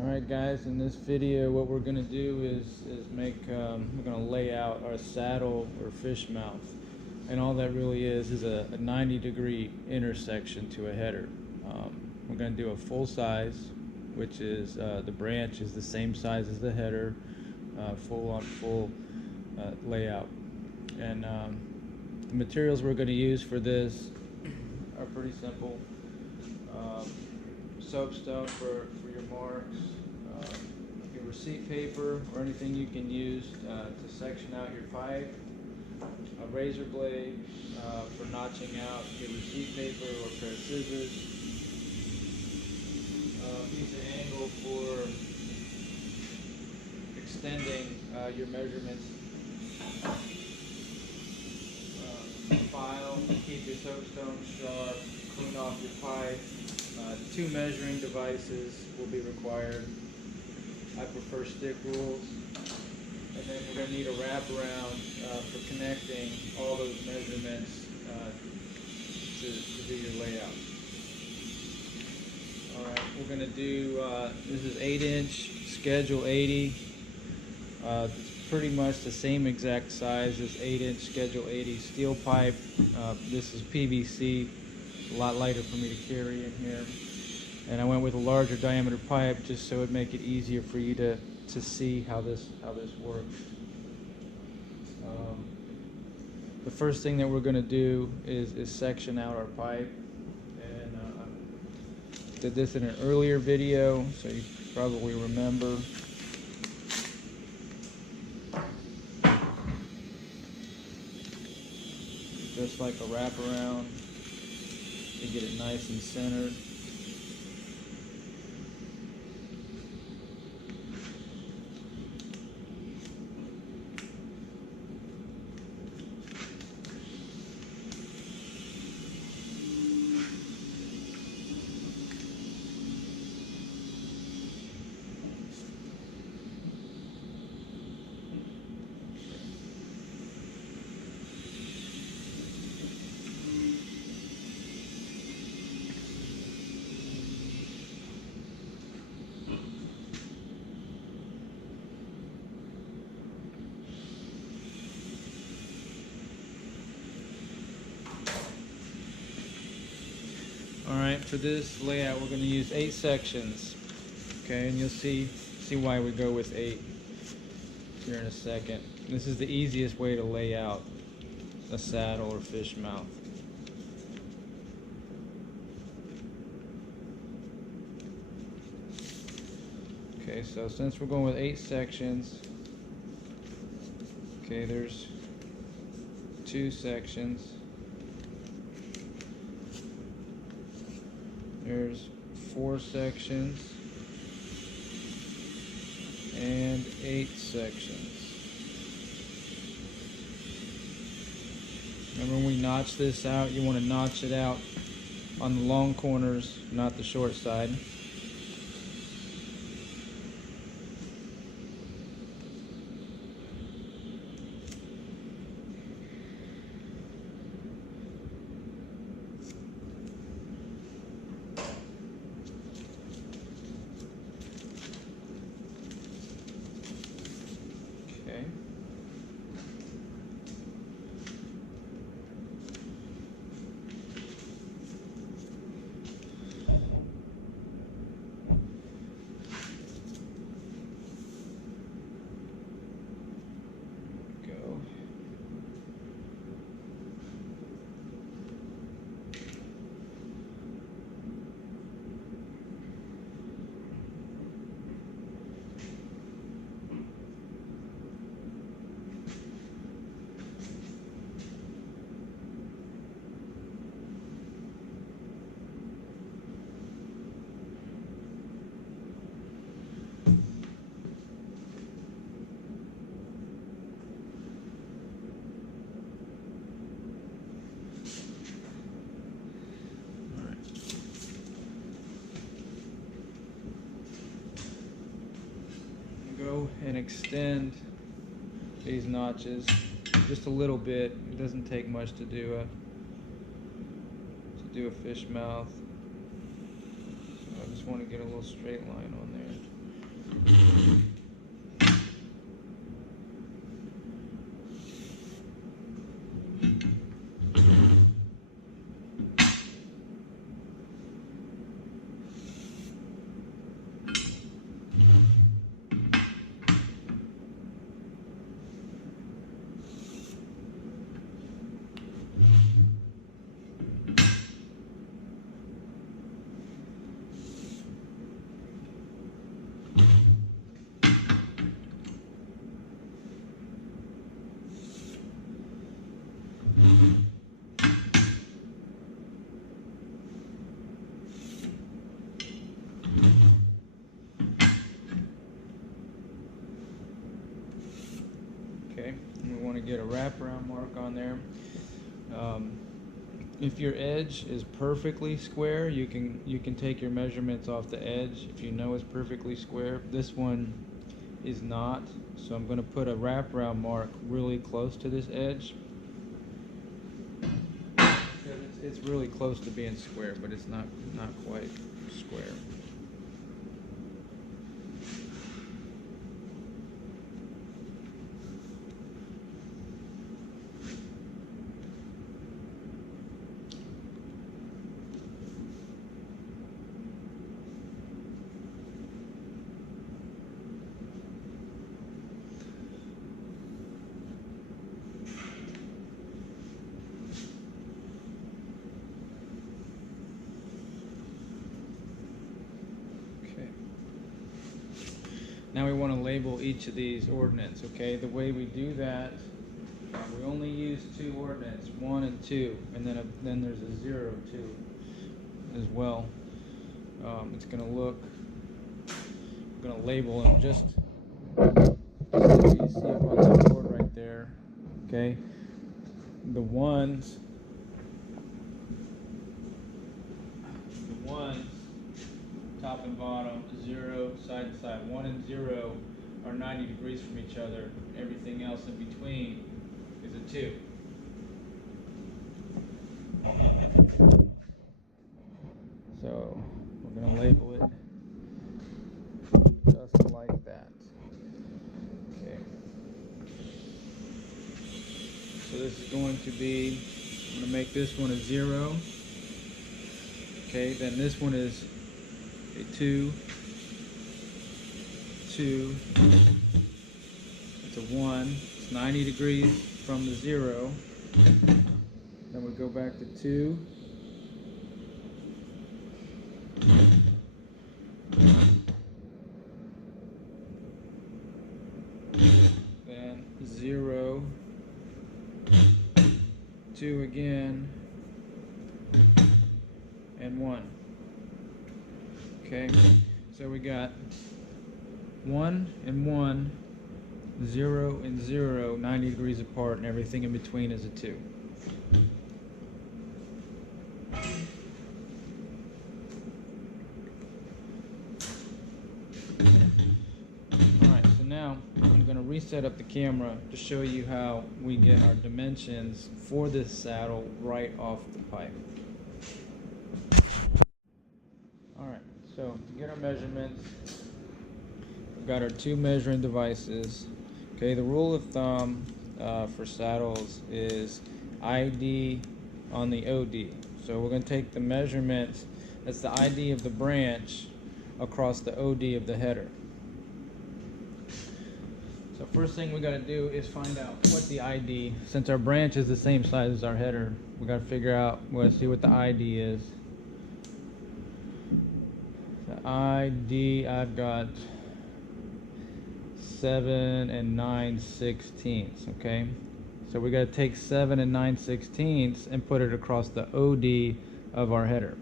Alright guys, in this video what we're going to do is make, we're going to lay out our saddle or fish mouth. And all that really is a 90-degree intersection to a header. We're going to do a full size, which is the branch is the same size as the header, full on full layout. And the materials we're going to use for this are pretty simple. Soapstone for your marks, your receipt paper or anything you can use to section out your pipe, a razor blade for notching out your receipt paper or a pair of scissors, a piece of angle for extending your measurements, a file to keep your soapstone sharp, clean off your pipe. 2 measuring devices will be required. I prefer stick rules. And then we're going to need a wraparound for connecting all those measurements to do your layout. Alright, we're going to do, this is 8-inch Schedule 80. It's pretty much the same exact size as 8-inch Schedule 80 steel pipe. This is PVC. A lot lighter for me to carry in here, and I went with a larger diameter pipe just so it'd make it easier for you to see how this works. The first thing that we're going to do is section out our pipe, and I did this in an earlier video, so you probably remember. Just like a wraparound. To get it nice and centered. Alright, for this layout we're going to use 8 sections. Okay, and you'll see why we go with 8 here in a second. This is the easiest way to lay out a saddle or fish mouth. Okay, so since we're going with 8 sections, okay, there's 2 sections. There's 4 sections and 8 sections. Remember, when we notch this out, you want to notch it out on the long corners, not the short side. Okay. Go. Go and extend these notches just a little bit. It doesn't take much to do a fish mouth. So I just want to get a little straight line on there. Okay, and we want to get a wraparound mark on there. If your edge is perfectly square, you can take your measurements off the edge if you know it's perfectly square. This one is not, so I'm going to put a wraparound mark really close to this edge. It's really close to being square, but it's not quite square. Now we want to label each of these ordnance, okay? The way we do that, we only use two ordnance, 1 and 2, and then there's a 0 too as well. It's going to look, I'm going to label them just so you see up on that board right there, okay? The ones, top and bottom, 0, side to side. 1 and 0 are 90 degrees from each other. Everything else in between is a 2. So we're going to label it just like that. Okay. So this is going to be, I'm going to make this one a 0. Okay, then this one is a 2, 2, it's a 1, it's 90 degrees from the 0, then we go back to 2, then 0, 2 again, and 1. Okay, so we got 1 and 1, 0 and 0, 90 degrees apart, and everything in between is a 2. Alright, so now I'm going to reset up the camera to show you how we get our dimensions for this saddle right off the pipe. So to get our measurements, we've got our 2 measuring devices. Okay, the rule of thumb for saddles is ID on the OD. So we're going to take the measurements, that's the ID of the branch, across the OD of the header. So first thing we got to do is find out what the ID, since our branch is the same size as our header, we got to figure out, we're going to see what the ID is. ID, I've got 7 9/16, okay? So we got to take 7 9/16 and put it across the OD of our header.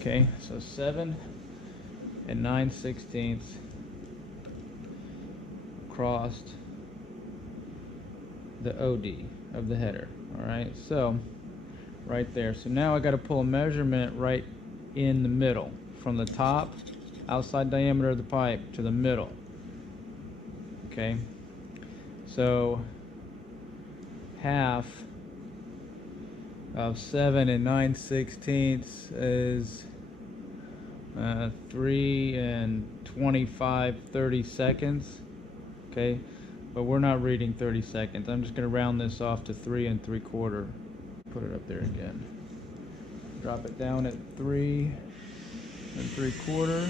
Okay, so 7 9/16 across the OD of the header. All right, so right there. So now I got to pull a measurement right in the middle, from the top, outside diameter of the pipe, to the middle. Okay, so half of 7 9/16 is 3 and 25, 30 seconds. Okay, but we're not reading 30 seconds. I'm just going to round this off to 3 3/4. Put it up there again. Drop it down at 3 3/4.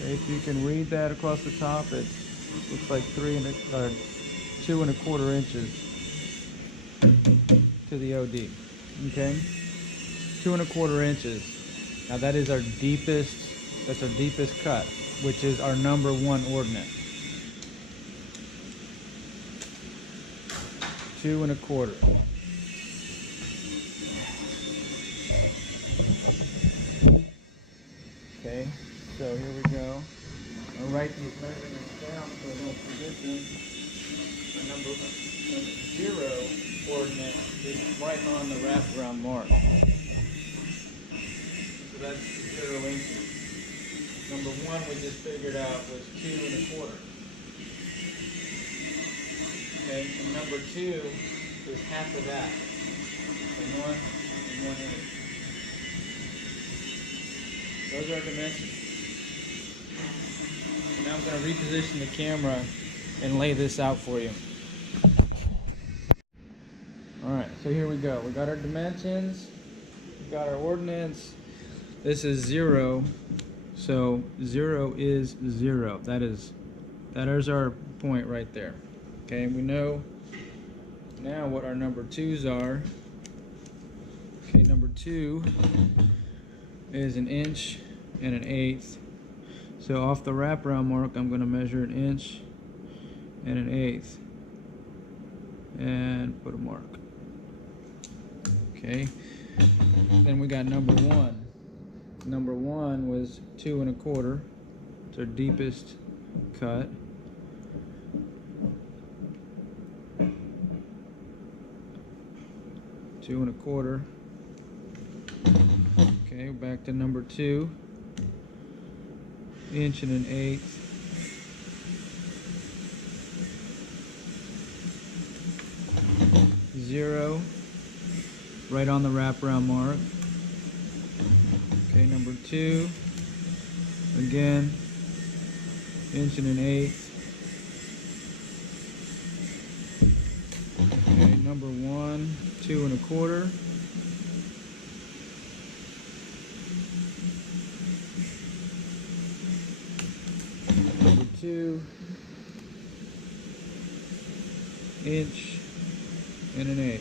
Okay, if you can read that across the top, it looks like 2 1/4 inches to the OD. Okay, 2 1/4 inches. Now that is our deepest. That's our deepest cut, which is our number 1 ordnance. 2 1/4. Okay, so here we go. I'll write these measurements down so I don't forget them. Number 0 ordinate is right on the wraparound mark. So that's 0 inches. Number 1 we just figured out was 2 1/4. Okay, and number 2 is half of that. So 1 and 1 inch. Those are our dimensions. And now I'm going to reposition the camera and lay this out for you. Alright, so here we go. We got our dimensions, we got our ordnance. This is 0, so 0 is 0. That is our point right there. Okay, we know now what our number 2s are. Okay, number 2 is 1 inch and 1/8. So off the wraparound mark, I'm going to measure 1 inch and 1/8 and put a mark. Okay, then we got number 1. Number 1 was 2 1/4. It's our deepest cut. Two 1/4. Okay, back to number 2. 1 inch and 1/8. Zero, right on the wraparound mark. Okay, number 2. Again, 1 inch and 1/8. Okay, number 1, 2 1/4. Number 2, inch and 1/8.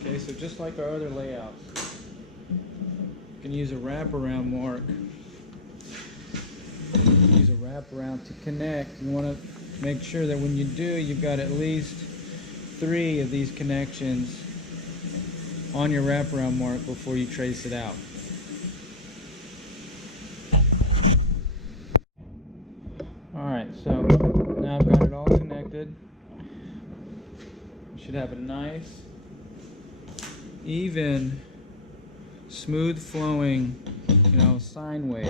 Okay, so just like our other layouts, you can use a wraparound mark. Use a wraparound to connect. You want to make sure that when you do, you've got at least 3 of these connections on your wraparound mark before you trace it out. Alright, so now I've got it all connected. You should have a nice, even, smooth flowing, sine wave.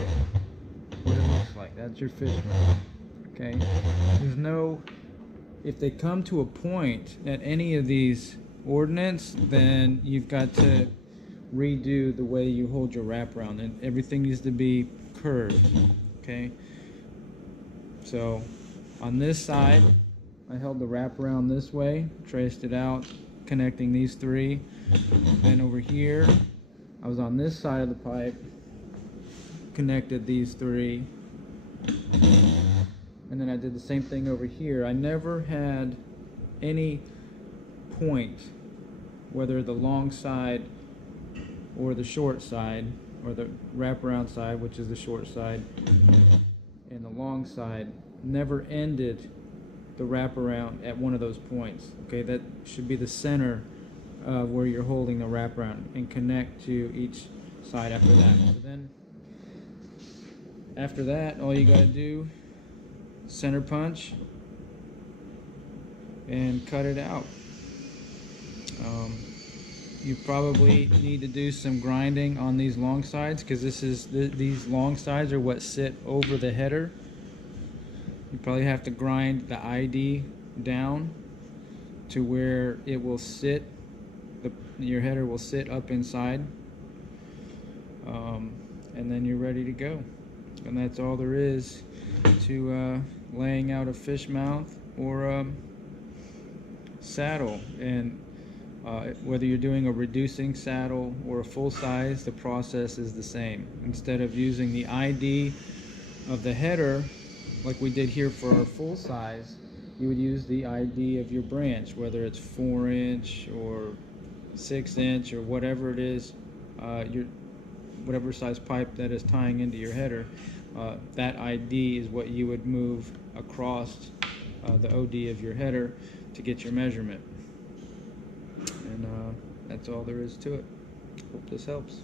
What it looks like. That's your fish mouth. Okay? There's no, if they come to a point at any of these ordnance, then you've got to redo the way you hold your wraparound, and everything needs to be curved. Okay? So on this side, I held the wraparound this way, traced it out, connecting these 3. Then over here, I was on this side of the pipe, connected these 3. And then I did the same thing over here. I never had any point, whether the long side or the short side, or the wraparound side, which is the short side, and the long side, never ended the wraparound at one of those points. Okay, that should be the center of where you're holding the wraparound, and connect to each side after that. So then, after that, all you gotta do, center punch and cut it out. You probably need to do some grinding on these long sides, because these long sides are what sit over the header. You probably have to grind the ID down to where it will sit, Your header will sit up inside, and then you're ready to go. And that's all there is to laying out a fish mouth or saddle. And whether you're doing a reducing saddle or a full size, the process is the same. Instead of using the ID of the header like we did here for our full size, you would use the ID of your branch, whether it's 4-inch or 6-inch or whatever it is, whatever size pipe that is tying into your header. That ID is what you would move across the OD of your header to get your measurement. And that's all there is to it. Hope this helps.